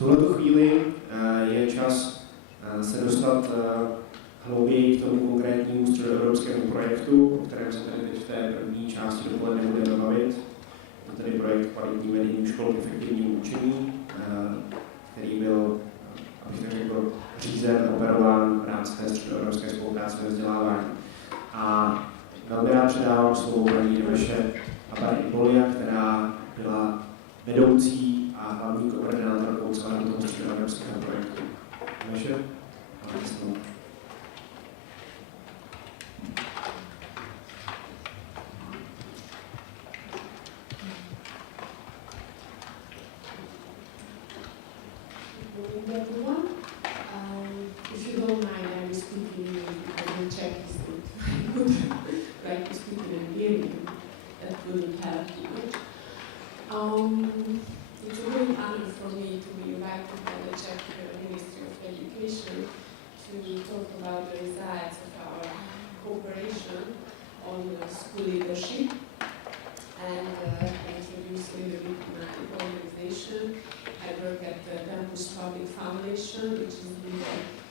tuhletu chvíli je čas se dostat hlouběji k tomu konkrétnímu středoevropskému projektu, o kterém se tady teď v té první části dopoledne budeme bavit. Je tedy projekt Kvalitní vedení škol k efektivnímu učení, který byl, abych tak řekl, řízen, operován v rámci té středoevropské spolupráce ve vzdělávání. A velmi rád předávám slovo paní Iveše Abar-Ipolia, která byla vedoucí a hlavní koordinátorkou celého toho středoevropského projektu. Iveše, máte slovo. Everyone, if you don't mind, I will speak in I will check this good. I could write to speak in Hungarian. That wouldn't help too much. It's a great honor for me to be invited by the Czech Ministry of Education to talk about the results of our cooperation on school leadership and introduce a little bit my organization. I work at the Campus Public Foundation, which is the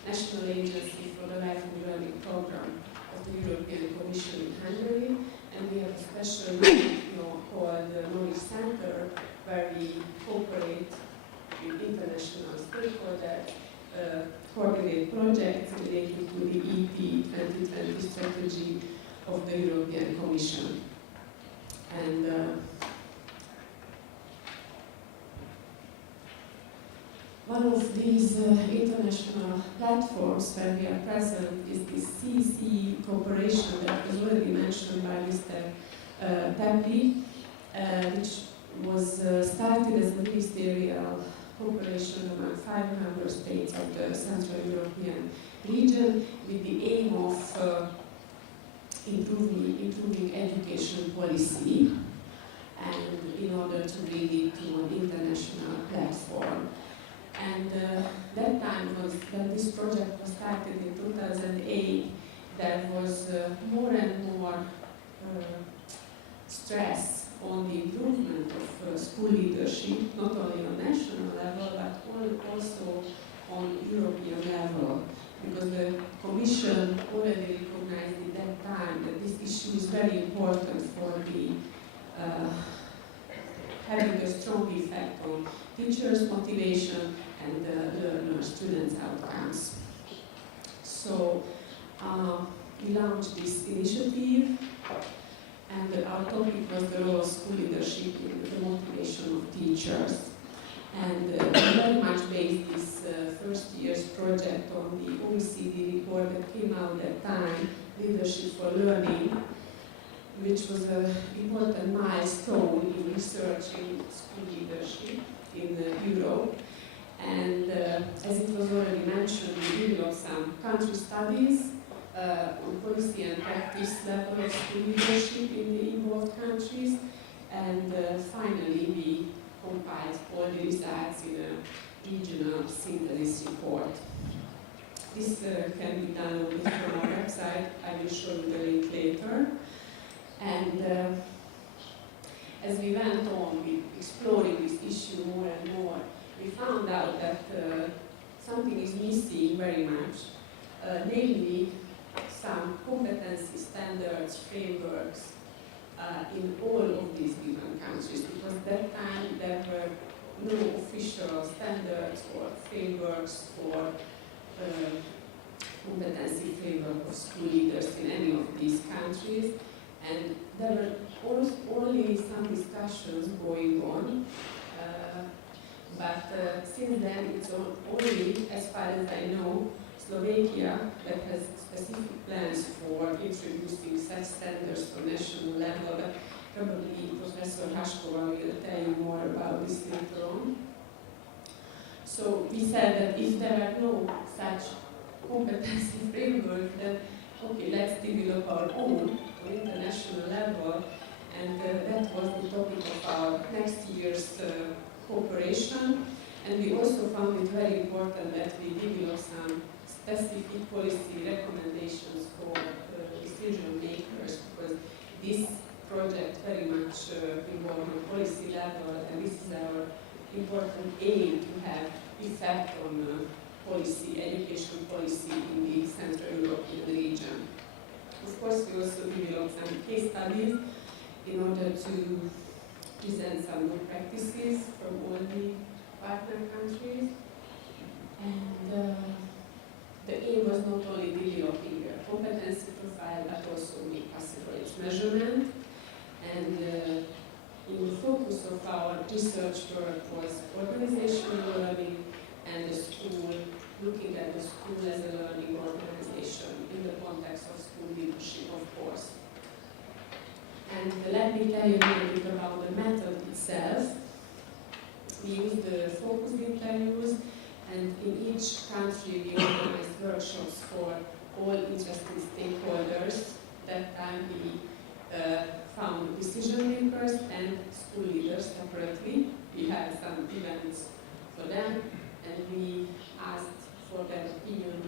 National Agency for the Lifelong Learning Program of the European Commission in Hungary. And we have a special unit called the Knowledge Center, where we cooperate with international stakeholders, coordinate projects related to the EP 2020 strategy of the European Commission. And one of these international platforms where we are present is the CC cooperation that was already mentioned by Mr. Tepli, which was started as a ministerial cooperation among 5 member states of the Central European region with the aim of improving education policy, and in order to bring it to an international platform. And that time was when this project was started in 2008, there was more and more stress on the improvement of school leadership, not only on national level, but also on European level, because the Commission already recognized at that time that this issue is very important for the having a strong effect on teachers' motivation and learner students' outcomes. So we launched this initiative, and our topic was the role of school leadership in the motivation of teachers. And we very much based this first year's project on the OECD report that came out at that time, Leadership for Learning, which was an important milestone in researching school leadership in Europe. And as it was already mentioned, we developed some country studies on policy and practice level of school leadership in the involved countries. And finally, we compiled all the results in a regional synthesis report. This can be downloaded from our website. I will show you the link later. And as we went on with exploring this issue more and more, we found out that something is missing very much, namely some competency standards, frameworks in all of these given countries, because at that time there were no official standards or frameworks for competency framework of school leaders in any of these countries. And there were only some discussions going on, but since then it's only, as far as I know, Slovakia that has specific plans for introducing such standards for national level, but probably Professor Haskova will tell you more about this later on. So we said that if there are no such competency framework, then okay, let's develop our own on international level, and that was the topic of our next year's cooperation. And we also found it very important that we develop some specific policy recommendations for decision makers, because this project very much involved on policy level, and this is our important aim to have effect on policy, education policy in the Central European region. Of course, we also developed some case studies in order to present some good practices from all the partner countries. And the aim was not only developing a competency profile, but also make possible its measurement. And in the focus of our research work was organizational learning and the school, looking at the school as a learning organization in the context of school leadership, of course. And let me tell you a little bit about the method itself. We used the focus interviews, and in each country we organized workshops for all interested stakeholders. That time we found decision makers and school leaders separately. We had some events for them, and we asked for their opinion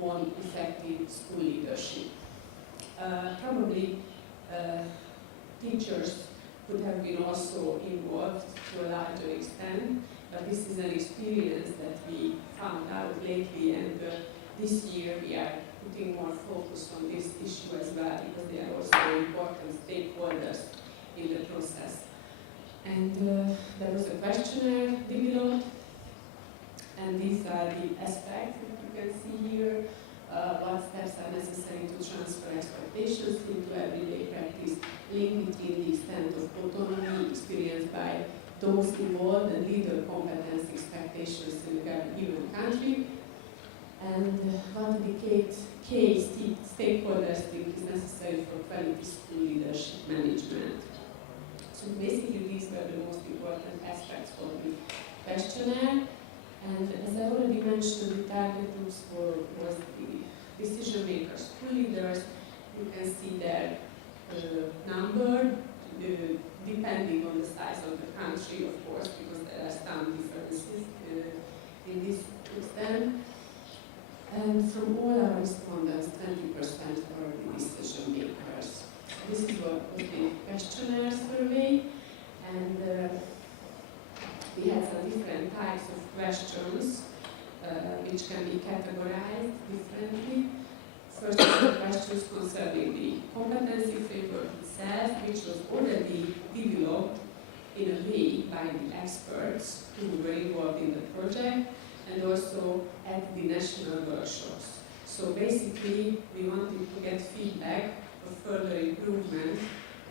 on effective school leadership. Probably teachers could have been also involved to a larger extent, but this is an experience that we found out lately, and this year we are putting more focus on this issue as well, because they are also important stakeholders in the process. And there was a questionnaire developed, and these are the aspects that you can see here. What steps are necessary to transfer expectations into everyday practice, link between the extent of autonomy experienced by those involved and leader competence expectations in a given country, and what indicate key stakeholders think is necessary for quality school leadership management. So basically these were the most important aspects of the questionnaire. And as I already mentioned, the target groups was the decision makers, school leaders. You can see their number, depending on the size of the country, of course, because there are some differences in this extent. And from all our respondents, 20% were the decision makers. This is what was the questionnaire survey, and we had some different types of questions which can be categorized differently. First of all, questions concerning the competency framework itself, which was already developed in a way by the experts who were involved in the project, and also at the national workshops. So basically, we wanted to get feedback of further improvement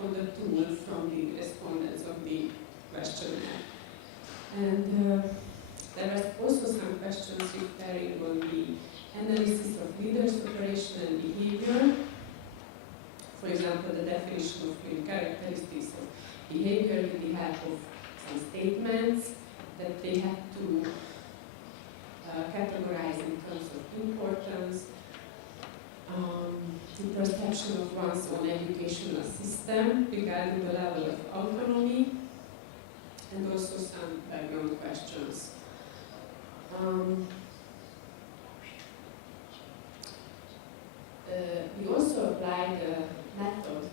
on the tool from the respondents of the questionnaire. And there was also some questions referring on the analysis of leaders' operation and behavior. For example, the definition of main characteristics of behavior with the help of some statements that they had to categorize in terms of importance, the perception of one's own educational system regarding the level of autonomy, and also some background questions. We also applied a method,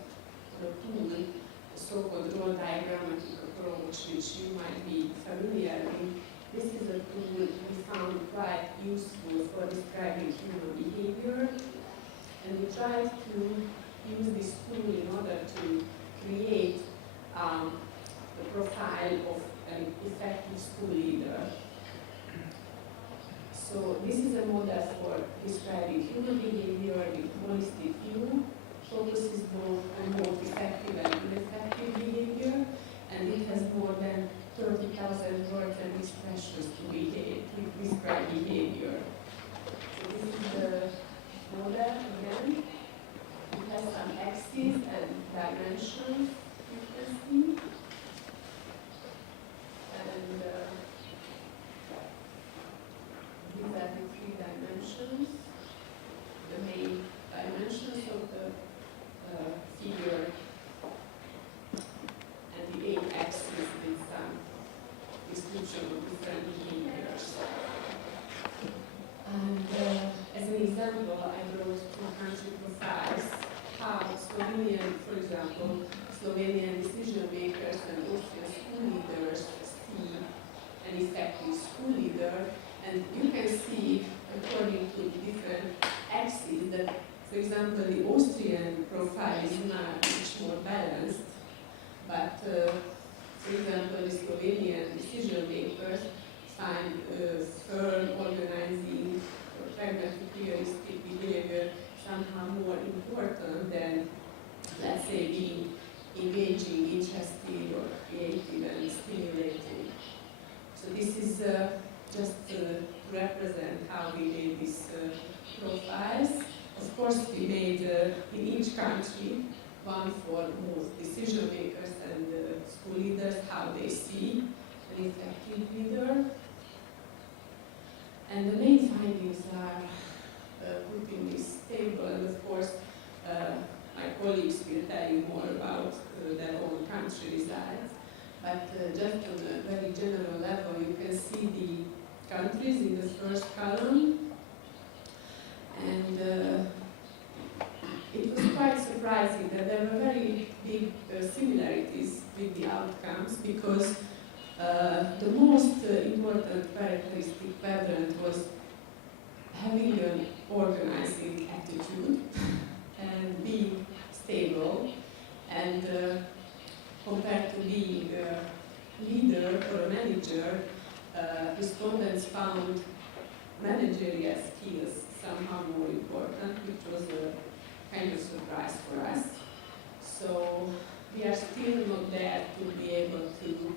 a tool, a so-called role diagrammatic approach, which you might be familiar with. This is a tool we found quite useful for describing human behavior, and we tried to use this tool in order to create the profile of an effective school leader. So this is a model for describing human behavior with holistic view, focuses both on both effective and ineffective behavior, and it has more than 30,000 words and expressions to describe behavior. So this is the model again. It has some axes and dimensions, you can see. And these are the three dimensions, the main dimensions of the figure, and the 8 axes with some description of different behaviors. And as an example, I brought 2 country profiles, how Slovenian, for example, Slovenian decision makers and Austrian school leaders see an effective the school leader, and you can see, according to different axes, that, for example, the Austrian profile is much more balanced, but, for example, the Slovenian decision makers find firm, organizing, or pragmatic, realistic behavior somehow more important than, let's say, being engaging, interested, or creative and stimulating. So this is just to represent how we made these profiles. Of course, we made in each country one for both decision makers and school leaders, how they see an effective leader. And the main findings are put in this table, and of course, my colleagues will tell you more about their own country results. But just on a very general level, you can see the countries in the first column. And it was quite surprising that there were very big similarities with the outcomes, because the most important characteristic quadrant was having an organizing attitude and being stable, and compared to being a leader or a manager, respondents found managerial skills somehow more important, which was a kind of surprise for us. So we are still not there to be able to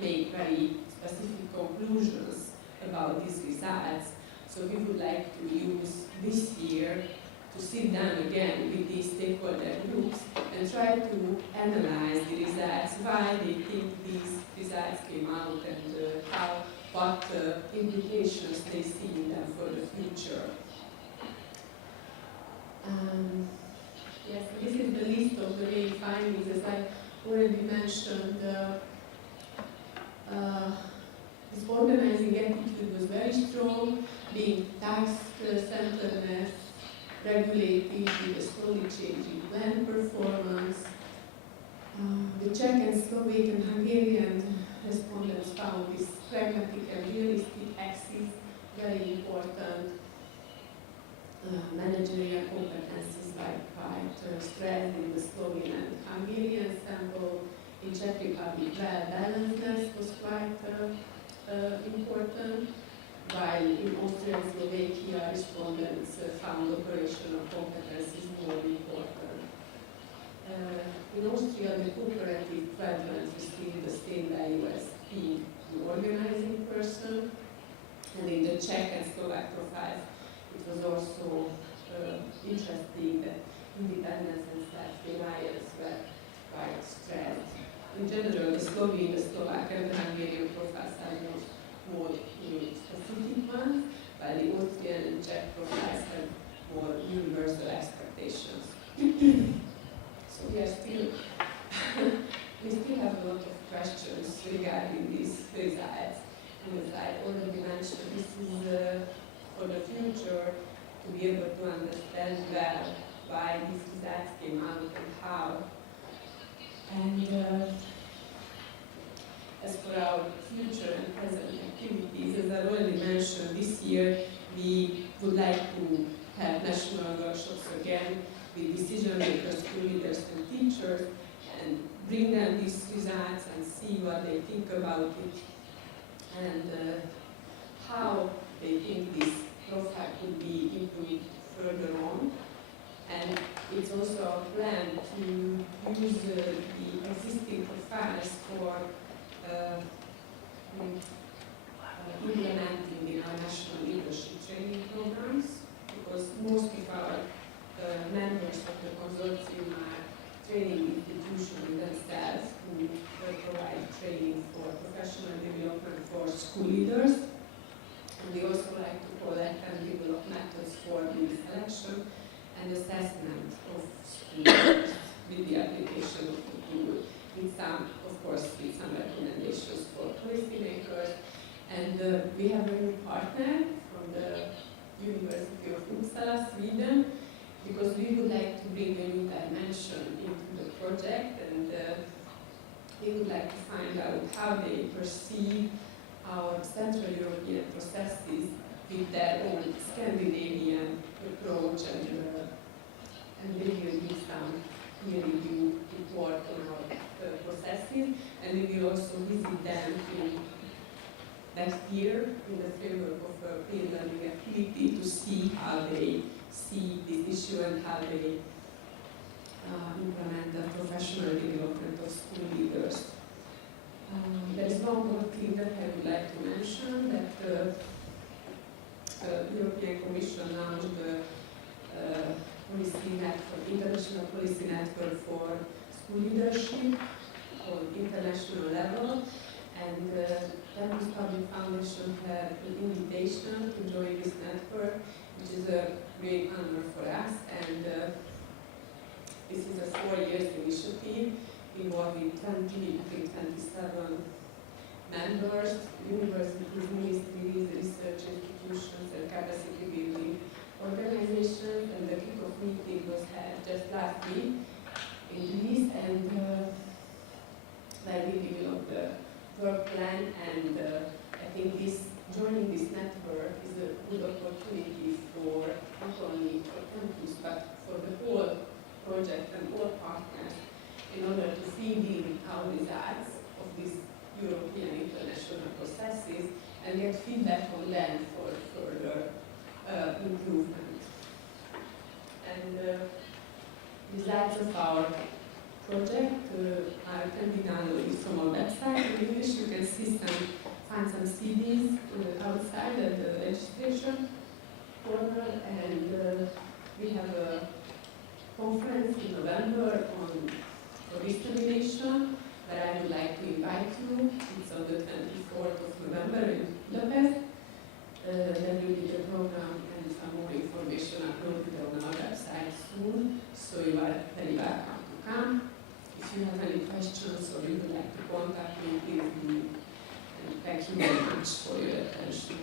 make very specific conclusions about these results. So we would like to use this year to sit down again with these stakeholder groups and try to analyze the results, why they think these results came out, and what implications they see in them for the future. Yes, this is the list of the main findings. As I already mentioned, this organizing attitude was very strong, being task-centeredness, regulated with a slowly changing plan performance. The Czech and Slovak and Hungarian respondents found this pragmatic and realistic axis very important. Managerial competencies like quite stressed in the Slovenian and Hungarian sample. In Czech Republic, well-balancedness was quite important, while in Austria and Slovakia, respondents found operational competencies more important. In Austria, the cooperative quadrant received the same value as being the organizing person, and in the Czech and Slovak profiles, it was also interesting that independence and self-reliance were quite stressed. In general, the Slovene, the Slovak, and the Hungarian profiles are more specific ones, while the Austrian and Czech profiles have more universal expectations. So we still have a lot of questions regarding these results. And as I already mentioned, this is for the future to be able to understand well why these results came out and how. And as for our future and present activities, as I already mentioned, this year we would like to have national workshops again with decision makers, school leaders and teachers, and bring them these results and see what they think about it, and how they think this profile could be improved further on. And it's also our plan to use the existing profiles for implementing in our national leadership training programs, because most of our members of the consortium are training institutions themselves who provide training for professional development for school leaders. And we also like to collect and develop methods for the selection and assessment of school leaders with the application of the tool, with some, of course, with some recommendations for policymakers. And we have a new partner from the University of Uppsala, Sweden, because we would like to bring a new dimension into the project, and we would like to find out how they perceive Central European processes with their own Scandinavian approach, and they will give some peer review report on our processes, and we will also visit them in next year in the framework of a peer learning activity to see how they see this issue and how they implement the professional development of school leaders. There is one more thing that I would like to mention, that the European Commission launched the policy network, international policy network for school leadership on international level, and Campus Public Foundation had an invitation to join this network, which is a great honor for us, and this is a 4-year initiative involving 27 members, universities, ministries, research institutions, and capacity building organizations, and the kickoff meeting was held just last week in Greece, and where we developed the work plan, and I think joining this network is a good opportunity for not only for campus but for the whole project and all partners in order to feed in our results of these European international processes and get feedback on them for further improvement. And results of our project are available from our website. In English, you can find some CDs outside at the registration corner, and we have a conference in November on discrimination that I would like to invite you. It's on the 24th of November in Budapest. There will be the program and some more information uploaded on our website soon, so you are very welcome to come. If you have any questions or you would like to contact me, please do. And thank you very much for your attention.